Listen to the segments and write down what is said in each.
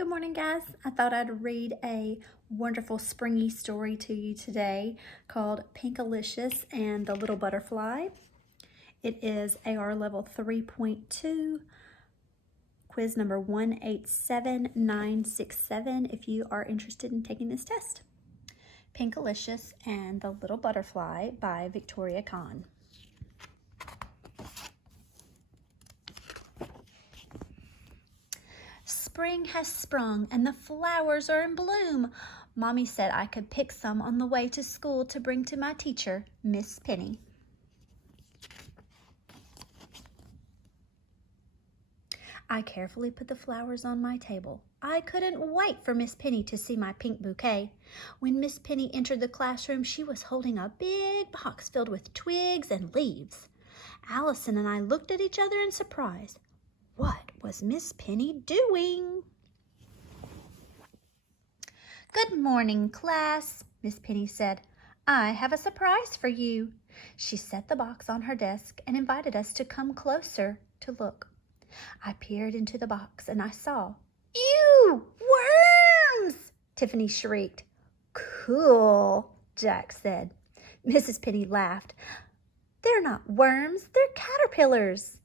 Good morning, guys. I thought I'd read a wonderful springy story to you today called Pinkalicious and the Little Butterfly. It is AR level 3.2, quiz number 187967 if you are interested in taking this test. Pinkalicious and the Little Butterfly by Victoria Kahn. Spring has sprung and the flowers are in bloom. Mommy said I could pick some on the way to school to bring to my teacher, Miss Penny. I carefully put the flowers on my table. I couldn't wait for Miss Penny to see my pink bouquet. When Miss Penny entered the classroom, she was holding a big box filled with twigs and leaves. Allison and I looked at each other in surprise. What was Miss Penny doing? Good morning, class, Miss Penny said. I have a surprise for you. She set the box on her desk and invited us to come closer to look. I peered into the box and I saw, "Ew, worms!" Tiffany shrieked. Cool, Jack said. Mrs. Penny laughed. They're not worms, they're caterpillars.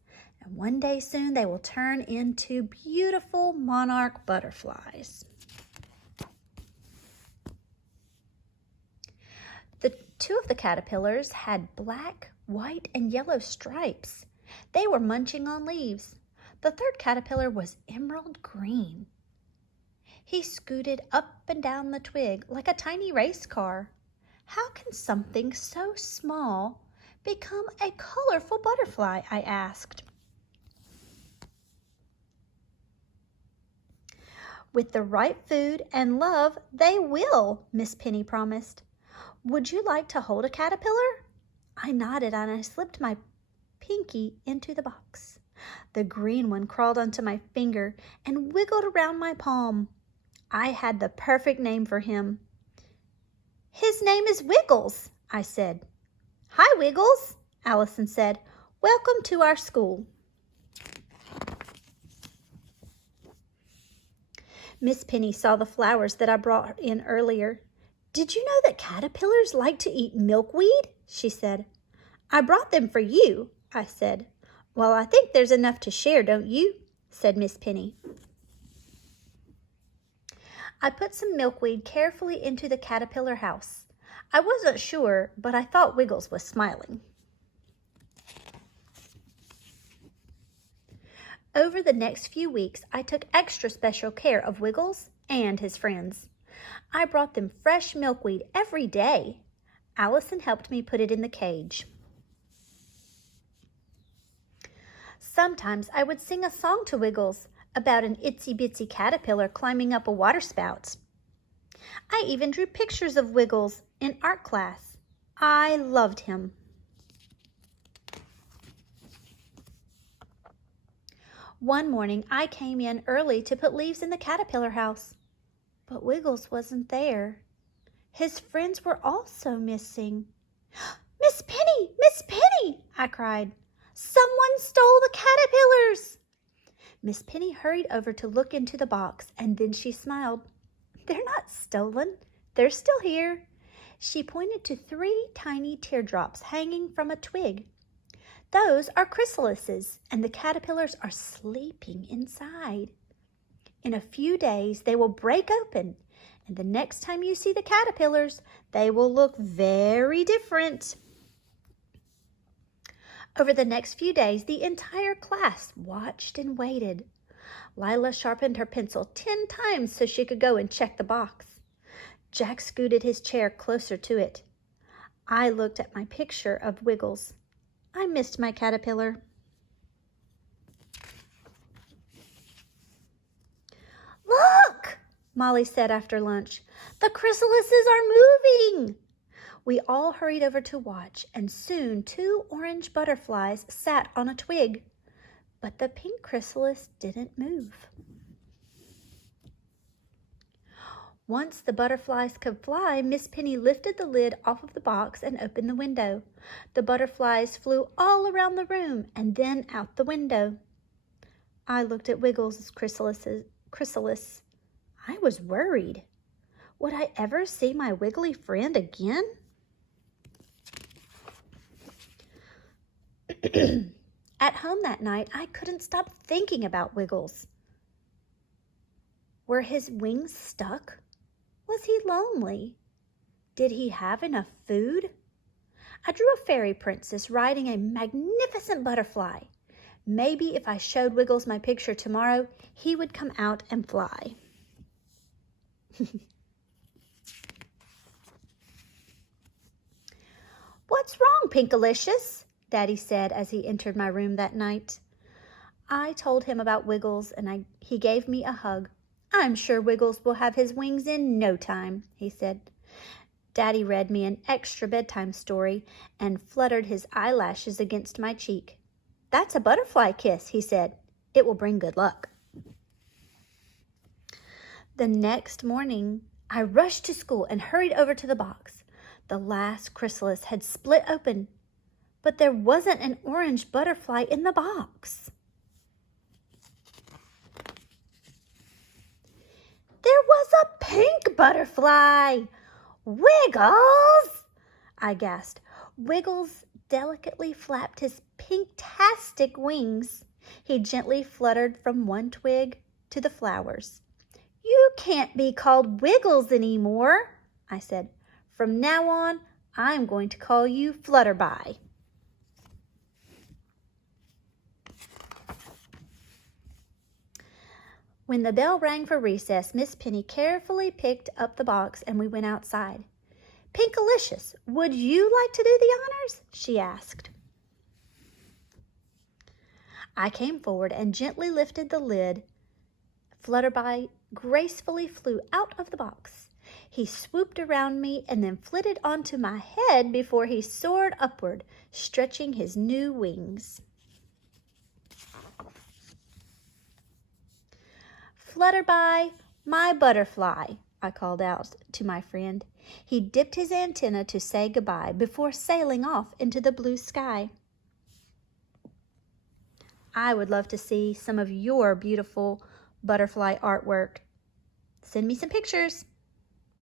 And one day soon they will turn into beautiful monarch butterflies. Two of the caterpillars had black, white, and yellow stripes. They were munching on leaves. The third caterpillar was emerald green. He scooted up and down the twig like a tiny race car. How can something so small become a colorful butterfly? I asked. With the right food and love, they will, Miss Penny promised. Would you like to hold a caterpillar? I nodded and I slipped my pinky into the box. The green one crawled onto my finger and wiggled around my palm. I had the perfect name for him. His name is Wiggles, I said. Hi, Wiggles, Allison said. Welcome to our school. Miss Penny saw the flowers that I brought in earlier. Did you know that caterpillars like to eat milkweed? She said. I brought them for you, I said. Well, I think there's enough to share, don't you? Said Miss Penny. I put some milkweed carefully into the caterpillar house. I wasn't sure, but I thought Wiggles was smiling. Over the next few weeks, I took extra special care of Wiggles and his friends. I brought them fresh milkweed every day. Allison helped me put it in the cage. Sometimes I would sing a song to Wiggles about an itsy-bitsy caterpillar climbing up a water spout. I even drew pictures of Wiggles in art class. I loved him. One morning, I came in early to put leaves in the caterpillar house. But Wiggles wasn't there. His friends were also missing. Miss Penny! Miss Penny! I cried. Someone stole the caterpillars! Miss Penny hurried over to look into the box, and then she smiled. They're not stolen. They're still here. She pointed to 3 tiny teardrops hanging from a twig. Those are chrysalises, and the caterpillars are sleeping inside. In a few days, they will break open, and the next time you see the caterpillars, they will look very different. Over the next few days, the entire class watched and waited. Lila sharpened her pencil 10 times so she could go and check the box. Jack scooted his chair closer to it. I looked at my picture of Wiggles. I missed my caterpillar. Look, Molly said after lunch. The chrysalises are moving. We all hurried over to watch, and soon 2 orange butterflies sat on a twig. But the pink chrysalis didn't move. Once the butterflies could fly, Miss Penny lifted the lid off of the box and opened the window. The butterflies flew all around the room and then out the window. I looked at Wiggles' chrysalis. I was worried. Would I ever see my wiggly friend again? At home that night, I couldn't stop thinking about Wiggles. Were his wings stuck? Was he lonely? Did he have enough food? I drew a fairy princess riding a magnificent butterfly. Maybe if I showed Wiggles my picture tomorrow, he would come out and fly. "What's wrong, Pinkalicious?" Daddy said as he entered my room that night. I told him about Wiggles, and he gave me a hug. "I'm sure Wiggles will have his wings in no time," he said. Daddy read me an extra bedtime story and fluttered his eyelashes against my cheek. "That's a butterfly kiss," he said. "It will bring good luck." The next morning, I rushed to school and hurried over to the box. The last chrysalis had split open, but there wasn't an orange butterfly in the box. "There was a pink butterfly! Wiggles!" I gasped. Wiggles delicately flapped his pink-tastic wings. He gently fluttered from one twig to the flowers. "You can't be called Wiggles anymore," I said. "From now on, I'm going to call you Flutterby." When the bell rang for recess, Miss Penny carefully picked up the box and we went outside. "Pinkalicious, would you like to do the honors?" she asked. I came forward and gently lifted the lid. Flutterby gracefully flew out of the box. He swooped around me and then flitted onto my head before he soared upward, stretching his new wings. "Flutterby, my butterfly," I called out to my friend. He dipped his antenna to say goodbye before sailing off into the blue sky. I would love to see some of your beautiful butterfly artwork. Send me some pictures.